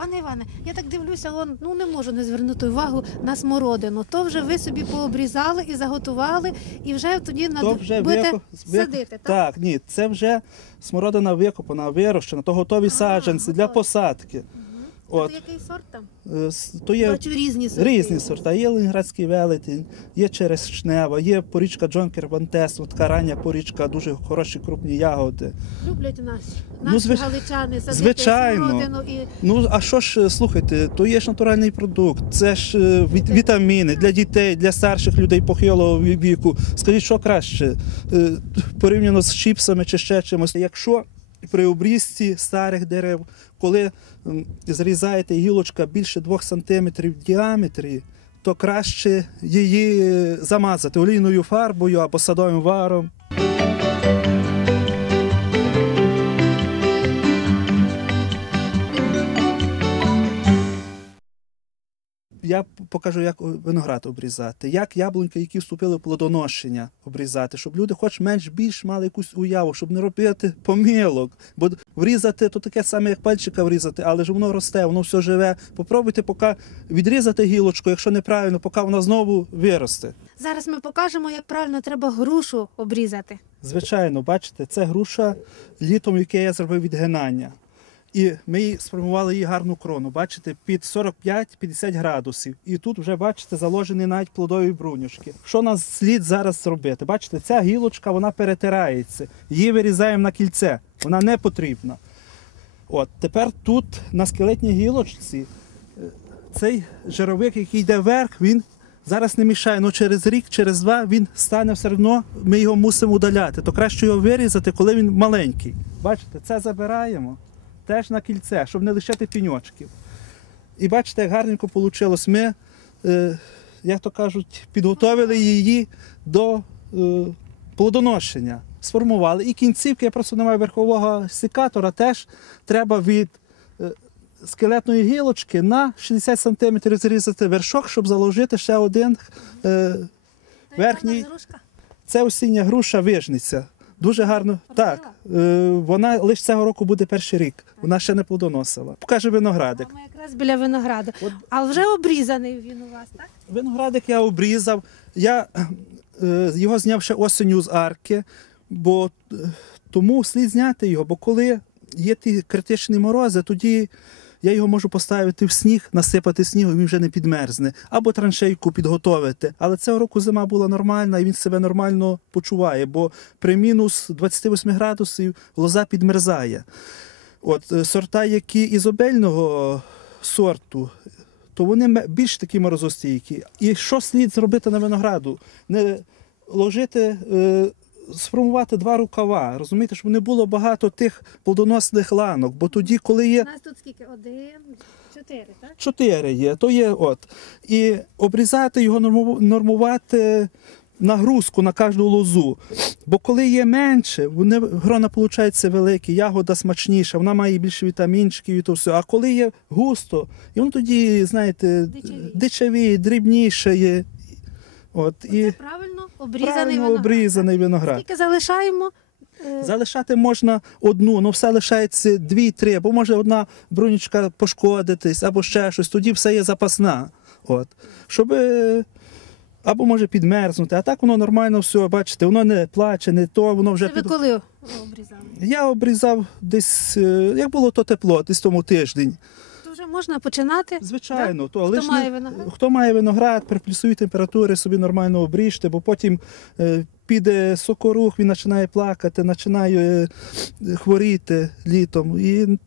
Пане Іване, я так дивлюся, он, ну не можу не звернути увагу на смородину. То вже ви собі пообрізали і заготували, і вже тоді над... То вже будете вико- садити, так? Так, ні, це вже смородина викопана, вирощена, то готові саджанці для готові. посадки. От, який сорт там? е, то є Бачу різні сорти. різні сорта. Є Ленінградський велетень, є черешнева, є порічка Джонкер Вантес, от така рання порічка, дуже хороші крупні ягоди. Люблять нас. Ну, Наші галичани садити звичайно. і Ну а що ж, е, слухайте, то є ж натуральний продукт, це ж е, віт- вітаміни для дітей, для старших людей похилого віку. Скажіть, що краще порівняно з чіпсами чи ще чимось. Якщо при обрізці старих дерев, коли зрізаєте гілочка більше 2 см в діаметрі, то краще її е, замазати олійною фарбою або садовим варом. Я покажу, як виноград обрізати, як яблуньки, які вступили в плодоношення, обрізати, щоб люди хоч менш-більш мали якусь уяву, щоб не робити помилок. Бо врізати то таке саме, як пальчика врізати, але ж воно росте, воно все живе. Попробуйте поки відрізати гілочку, якщо неправильно, поки вона знову виросте. зараз ми покажемо, як правильно треба грушу обрізати. Звичайно, бачите, це груша літом, яке я зробив відгинання. І ми сформували її гарну крону, бачите, під 45-50 градусів. І тут вже, бачите, заложені навіть плодові бруньочки. Що нас слід зараз зробити? Бачите, ця гілочка вона перетирається. Її вирізаємо на кільце, вона не потрібна. От, тепер тут на скелетній гілочці е, цей жировик, який йде вверх, він зараз не мішає. Ну через рік, через два він стане все одно, ми його мусимо удаляти. То краще його вирізати, коли він маленький. Бачите, це забираємо теж на кільце, щоб не лишати піньочків. І бачите, як гарненько вийшло. Ми, е, як то кажуть, підготовили її до е, плодоношення. Сформували. І кінцівки, я просто не маю верхового секатора, теж треба від е, скелетної гілочки на 60 см зрізати вершок, щоб заложити ще один. Е, Верхній- це осіння груша вижниця. Дуже гарно. Так, е, вона лише цього року буде перший рік. Вона ще не плодоносила. Покаже виноградик. Ми якраз біля винограду. От А вже обрізаний він у вас, так? Виноградик я обрізав. Я е, його зняв ще осінню з арки, бо е, тому слід зняти його, бо коли є ті критичні морози, тоді я його можу поставити в сніг, насипати снігу, він вже не підмерзне, або траншейку підготовити. Але цього року зима була нормальна і він себе нормально почуває, бо при мінус 28 градусів лоза підмерзає. От е, сорта, які ізобельного сорту, то вони більш такі морозостійкі. І що слід зробити на винограду? Не ложити, е, сформувати два рукава, розумієте, щоб не було багато тих плодоносних ланок, бо тоді, коли є. У нас тут скільки? Один, чотири, так? чотири є, то є от. І обрізати його нормувати нагрузку на кожну лозу. Бо коли є менше, вони, грона виходить великі, ягода смачніша, вона має більше вітамінчиків і то все. А коли є густо, і воно тоді, знаєте, Дичавіє. дичавіє, дрібніше є. От, і Це правильно обрізаний правильно виноград. обрізаний виноград. Тільки залишаємо. е, Залишати можна одну, ну все лишається дві-три, або може одна брунічка пошкодитись, або ще щось, тоді все є запасна. От. Щоб, е, або може підмерзнути, а так воно нормально все, бачите, воно не плаче, не то, воно вже Це ви під... коли обрізали? Я обрізав десь, е, як було то тепло, десь тому тиждень. Можна починати. Звичайно, то але Хто має виноград? хто має виноград, при плюсовій температурі собі нормально обріжте, бо потім е, піде сокорух, він починає плакати, починає е, хворіти літом. І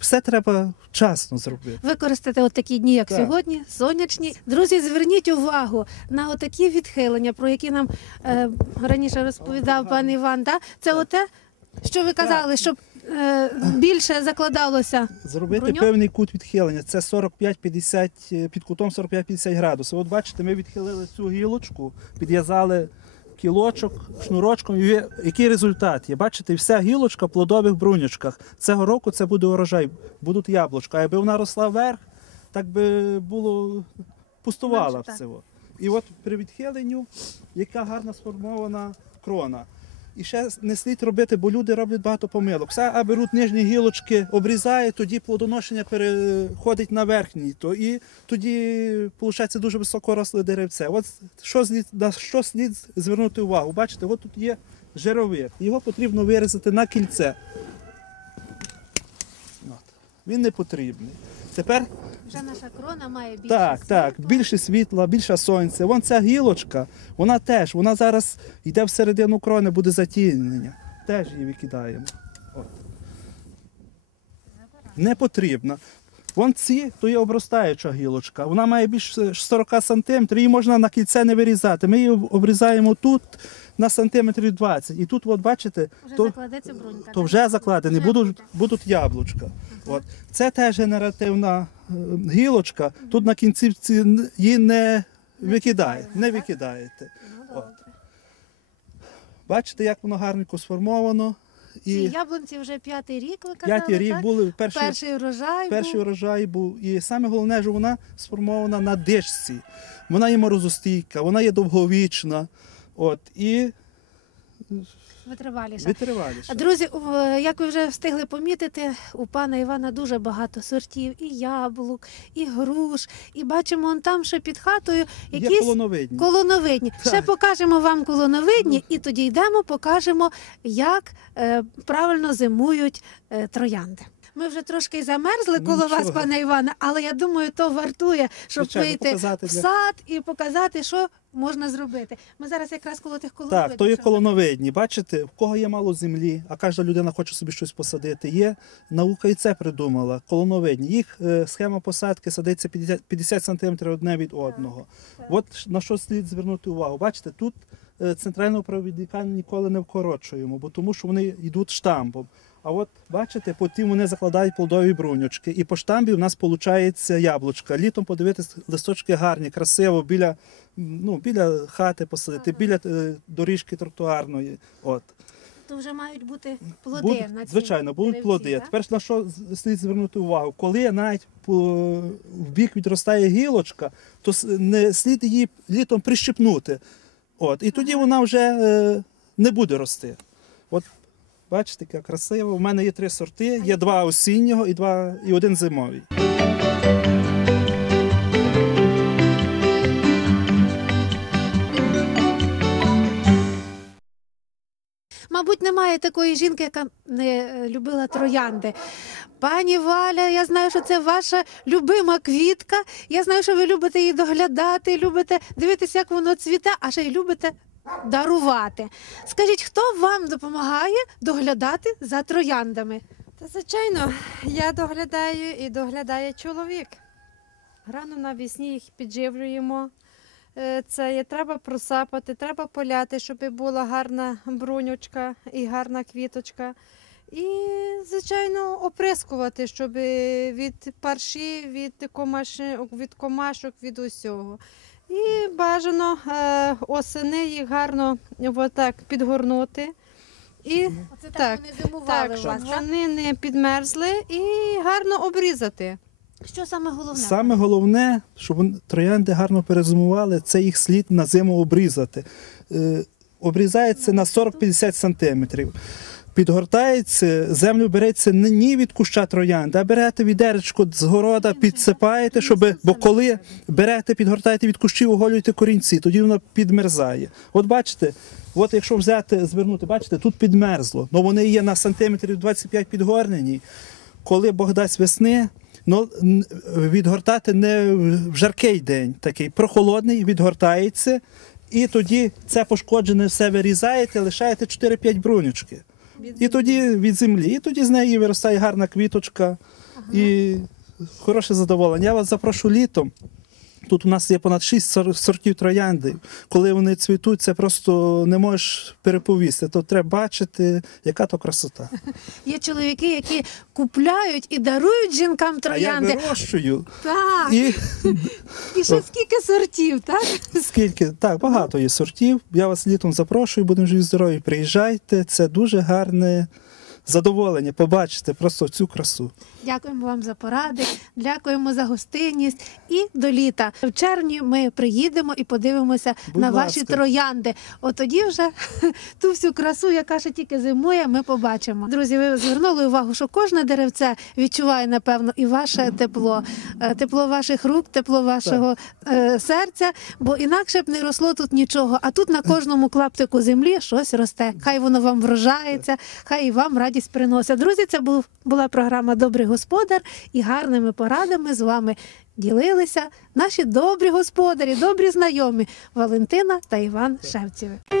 все треба вчасно зробити. Використати от такі дні, як Так. сьогодні, сонячні. Друзі, зверніть увагу на отакі відхилення, про які нам е, раніше розповідав пан Іван. Да? Це оте, що ви казали, щоб е, більше закладалося. Зробити Броньок? певний кут відхилення. Це 45-50, е, під кутом 45-50 градусів. От бачите, ми відхилили цю гілочку, підв'язали кілочок шнурочком. І який результат є? Бачите, вся гілочка в плодових бруньочках. Цього року це буде урожай, будуть яблучка. А якби вона росла вверх, так би було пустувала всього. І от при відхиленню, яка гарна сформована крона. І ще не слід робити, бо люди роблять багато помилок. Все, а беруть нижні гілочки, обрізають, тоді плодоношення переходить на верхній. То і тоді виходить дуже високо росле деревце. От що слід, на що слід звернути увагу? Бачите, от тут є жировик. Його потрібно вирізати на кільце. От. Він не потрібний. Тепер Вже наша крона має більше так, так, більше світла, більше сонця. Вон ця гілочка, вона теж, вона зараз йде всередину крони, буде затінення. Теж її викидаємо. От. Не потрібно. Вон ці, то є обростаюча гілочка. Вона має більше 40 сантиметрів, її можна на кільце не вирізати. Ми її обрізаємо тут на сантиметрів 20. І тут, от бачите, Вже то, закладеться брунька. то вже закладені, будуть, будуть яблучка. От. Це теж генеративна е, гілочка. Тут на кінцівці її не викидає, не викидаєте. Ну, От. Бачите, як воно гарненько сформовано. Ці яблунці вже п'ятий рік, ви казали, п'ятий рік так? були перший, Перший урожай перший був. урожай був. І саме головне, що вона сформована на дишці. Вона є морозостійка, вона є довговічна. От, і витриваліша. витриваліша. Друзі, як ви вже встигли помітити, у пана Івана дуже багато сортів і яблук, і груш, і бачимо он там ще під хатою Є колоновидні. колоновидні. Так. Ще покажемо вам колоновидні, і тоді йдемо, покажемо, як е, правильно зимують е, троянди. Ми вже трошки замерзли коло Нічого. вас, пане Іване, але я думаю, то вартує, щоб Звичайно, вийти показати в для- сад і показати, що можна зробити. Ми зараз якраз коло тих колоновидних. Так, то є колоновидні. Бачите, в кого є мало землі, а кожна людина хоче собі щось посадити. Є наука і це придумала. Колоновидні. Їх е, схема посадки садиться 50, 50 см одне від одного. От ш- на що слід звернути увагу. Бачите, тут е, центрального провідника ніколи не вкорочуємо, бо тому що вони йдуть штампом. А от бачите, потім вони закладають плодові бруньочки. І по штамбі у нас виходить яблучка. Літом подивитись, листочки гарні, красиво, біля, ну, біля хати посадити, біля е, доріжки тротуарної. От. То вже мають бути плоди Будуть, на цій звичайно, будуть деревці, плоди. так? Тепер на що слід звернути увагу? Коли навіть в бік відростає гілочка, то не слід її літом прищепнути. От, і тоді вона вже е, не буде рости. От бачите, яка красиво. У мене є три сорти: є два осіннього і два і один зимовий. Мабуть, немає такої жінки, яка не е, любила троянди. Пані Валя, я знаю, що це ваша любима квітка. Я знаю, що ви любите її доглядати, любите дивитися, як воно цвіте, а ще й любите дарувати. Скажіть, хто вам допомагає доглядати за трояндами? Та звичайно, я доглядаю і доглядає чоловік. Рано навесні їх підживлюємо. Е, Це є, треба просапати, треба поляти, щоб була гарна бруньочка і гарна квіточка. І, звичайно, оприскувати, щоб від парші, від, комаші, від комашок, від усього. І бажано е, осени їх гарно отак підгорнути. І Оце Так, вони зимували так, у щоб так? вони не підмерзли і гарно обрізати. Що саме головне? Саме головне, щоб троянди гарно перезимували, це їх слід на зиму обрізати. Е, Обрізається на 40-50 сантиметрів. Підгортається, землю береться не від куща троянди, а берете відеречко з города, підсипаєте, щоб, бо коли берете, підгортаєте від кущів, оголюєте корінці, тоді вона підмерзає. От бачите, от якщо взяти, звернути, бачите, тут підмерзло, але вони є на сантиметрів 25 підгорнені. Коли Бог дасть весни, ну, відгортати не в жаркий день, такий прохолодний, відгортається, і тоді це пошкоджене все вирізаєте, лишаєте 4-5 брунючки. І тоді від землі, і тоді з неї виростає гарна квіточка і хороше задоволення. Я вас запрошу літом. Тут у нас є понад 6 сор- сортів троянди. Коли вони цвітуть, це просто не можеш переповісти. То треба бачити, яка то красота. Є чоловіки, які купляють і дарують жінкам А я троянди. вирощую. Так, І і ще скільки сортів, так? скільки так, багато є сортів. Я вас літом запрошую, будемо живі здорові. Приїжджайте. Це дуже гарне задоволення. Побачите просто цю красу. Дякуємо вам за поради, дякуємо за гостинність і до літа. В червні ми приїдемо і подивимося Будь на ваші ласка. троянди. От тоді вже ту всю красу, яка ще тільки зимує, ми побачимо. Друзі, ви звернули увагу, що кожне деревце відчуває напевно і ваше тепло, е, тепло ваших рук, тепло вашого е, серця, бо інакше б не росло тут нічого. А тут на кожному клаптику землі щось росте. Хай воно вам врожається, хай і вам радість приносять. Друзі, це був була програма Добрий господар і гарними порадами з вами ділилися наші добрі господарі, добрі знайомі Валентина та Іван Шевціви.